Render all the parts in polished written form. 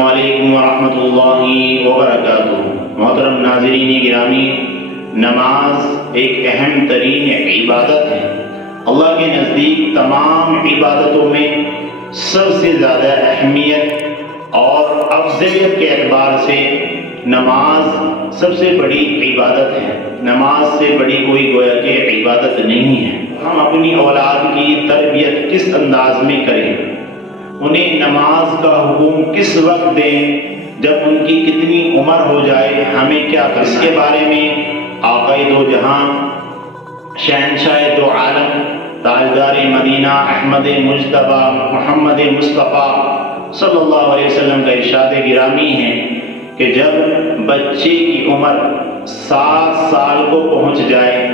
وعلیکم ورحمۃ اللہ وبرکاتہ۔ محترم ناظرین گرامی، نماز ایک اہم ترین عبادت ہے۔ اللہ کے نزدیک تمام عبادتوں میں سب سے زیادہ اہمیت اور افضلیت کے اعتبار سے نماز سب سے بڑی عبادت ہے۔ نماز سے بڑی کوئی گویا کہ عبادت نہیں ہے۔ ہم اپنی اولاد کی تربیت کس انداز میں کریں، انہیں نماز کا حکم کس وقت دیں، جب ان کی کتنی عمر ہو جائے، ہمیں کیا کرنا، اس کے بارے میں آقا دو جہاں شہنشاہ دو عالم تاجدار مدینہ احمد مجتبی محمد مصطفیٰ صلی اللہ علیہ وسلم کا ارشاد گرامی ہے کہ جب بچے کی عمر 7 سال کو پہنچ جائے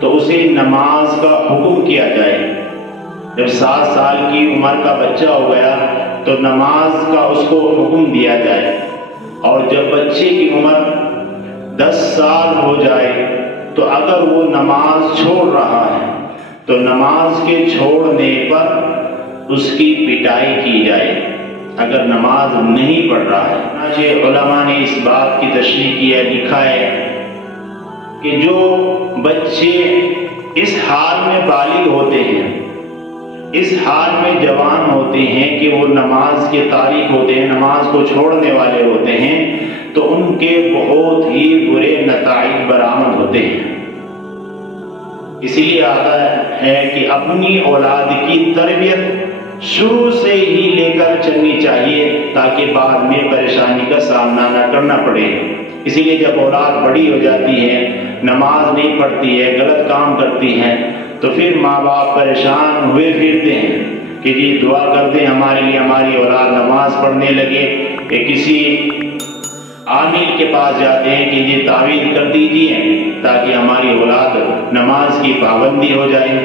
تو اسے نماز کا حکم کیا جائے۔ جب 7 سال کی عمر کا بچہ ہو گیا تو نماز کا اس کو حکم دیا جائے، اور جب بچے کی عمر 10 سال ہو جائے تو اگر وہ نماز چھوڑ رہا ہے تو نماز کے چھوڑنے پر اس کی پٹائی کی جائے اگر نماز نہیں پڑھ رہا ہے۔ چنانچہ علماء نے اس بات کی تشریح کی ہے، لکھا ہے کہ جو بچے اس حال میں بالغ ہوتے ہیں، اس حال میں جوان ہوتے ہیں کہ وہ نماز کے تارک ہوتے ہیں، نماز کو چھوڑنے والے ہوتے ہیں، تو ان کے بہت ہی برے نتائج برآمد ہوتے ہیں۔ اسی لیے آتا ہے کہ اپنی اولاد کی تربیت شروع سے ہی لے کر چلنی چاہیے تاکہ بعد میں پریشانی کا سامنا نہ کرنا پڑے۔ اسی لیے جب اولاد بڑی ہو جاتی ہے، نماز نہیں پڑھتی ہے، غلط کام کرتی ہے، تو پھر ماں باپ پریشان ہوئے پھرتے ہیں کہ جی دعا کر دیں ہمارے لیے، ہماری اولاد نماز پڑھنے لگے، کہ کسی عامل کے پاس جاتے ہیں کہ یہ تعویذ کر دیجیے تاکہ ہماری اولاد نماز کی پابندی ہو جائے۔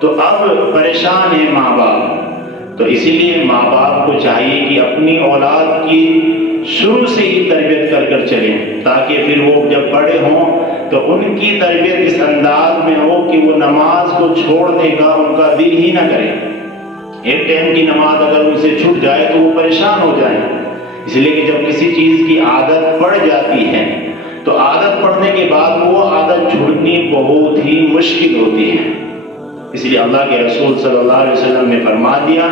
تو اب پریشان ہیں ماں باپ، تو اسی لیے ماں باپ کو چاہیے کہ اپنی اولاد کی شروع سے ہی تربیت کر چلیں تاکہ پھر وہ جب بڑے ہوں تو ان کی تربیت اس انداز میں ہو کہ وہ نماز کو چھوڑنے کا ان کا دل ہی نہ کرے۔ ایک ٹائم کی نماز اگر ان سے چھوٹ جائے تو وہ پریشان ہو جائیں۔ اس لیے کہ جب کسی چیز کی عادت پڑ جاتی ہے تو عادت پڑنے کے بعد وہ عادت چھوڑنی بہت ہی مشکل ہوتی ہے۔ اس لیے اللہ کے رسول صلی اللہ علیہ وسلم نے فرما دیا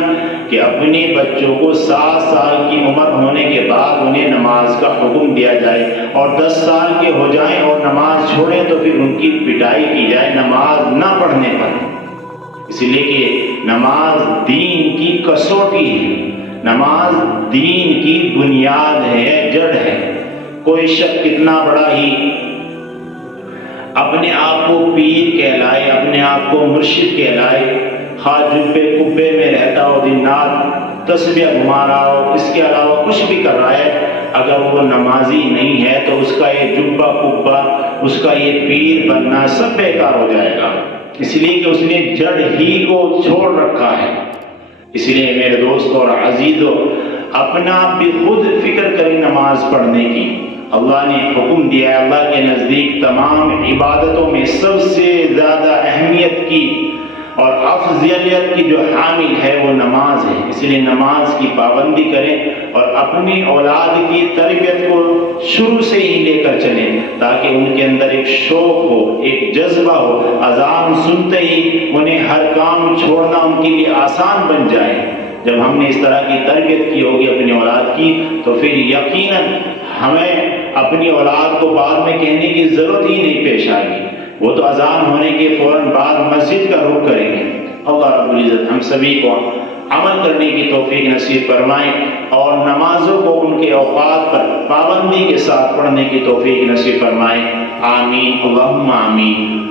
کہ اپنے بچوں کو 7 سال کی عمر ہونے کے بعد انہیں نماز کا حکم دیا جائے، اور 10 سال کے ہو جائیں اور نماز چھوڑیں تو پھر ان کی پٹائی کی جائے نماز نہ پڑھنے پر۔ اس لیے کہ نماز دین کی کسوٹی ہے، نماز دین کی بنیاد ہے، جڑ ہے۔ کوئی شخص کتنا بڑا ہی اپنے آپ کو پیر کہلائے، اپنے آپ کو مرشد کہلائے، خواہ جبے کبے میں رہتا ہو، دن رات تسبیح گھما رہا ہو، اس کے علاوہ کچھ بھی کر رہا ہے، اگر وہ نمازی نہیں ہے تو اس کا یہ جبہ کبا، اس کا یہ پیر بننا سب بیکار ہو جائے گا، اس لیے کہ اس نے جڑ ہی کو چھوڑ رکھا ہے۔ اس لیے میرے دوست اور عزیزو، اپنا بھی خود فکر کریں نماز پڑھنے کی۔ اللہ نے حکم دیا ہے، اللہ کے نزدیک تمام عبادتوں میں سب سے زیادہ اہمیت کی اور افضلیت کی جو حامل ہے وہ نماز ہے۔ اس لیے نماز کی پابندی کریں اور اپنی اولاد کی تربیت کو شروع سے ہی لے کر چلیں تاکہ ان کے اندر ایک شوق ہو، ایک جذبہ ہو، اذان سنتے ہی انہیں ہر کام چھوڑنا ان کے لیے آسان بن جائے۔ جب ہم نے اس طرح کی تربیت کی ہوگی اپنی اولاد کی تو پھر یقیناً ہمیں اپنی اولاد کو بعد میں کہنے کی ضرورت ہی نہیں پیش آئے گی، وہ تو اذان ہونے کے فوراً بعد مسجد کا رخ کریں گے۔ اللہ رب العزت ہم سبھی کو عمل کرنے کی توفیق نصیب فرمائے اور نمازوں کو ان کے اوقات پر پابندی کے ساتھ پڑھنے کی توفیق نصیب فرمائے۔ آمین اللہم آمین۔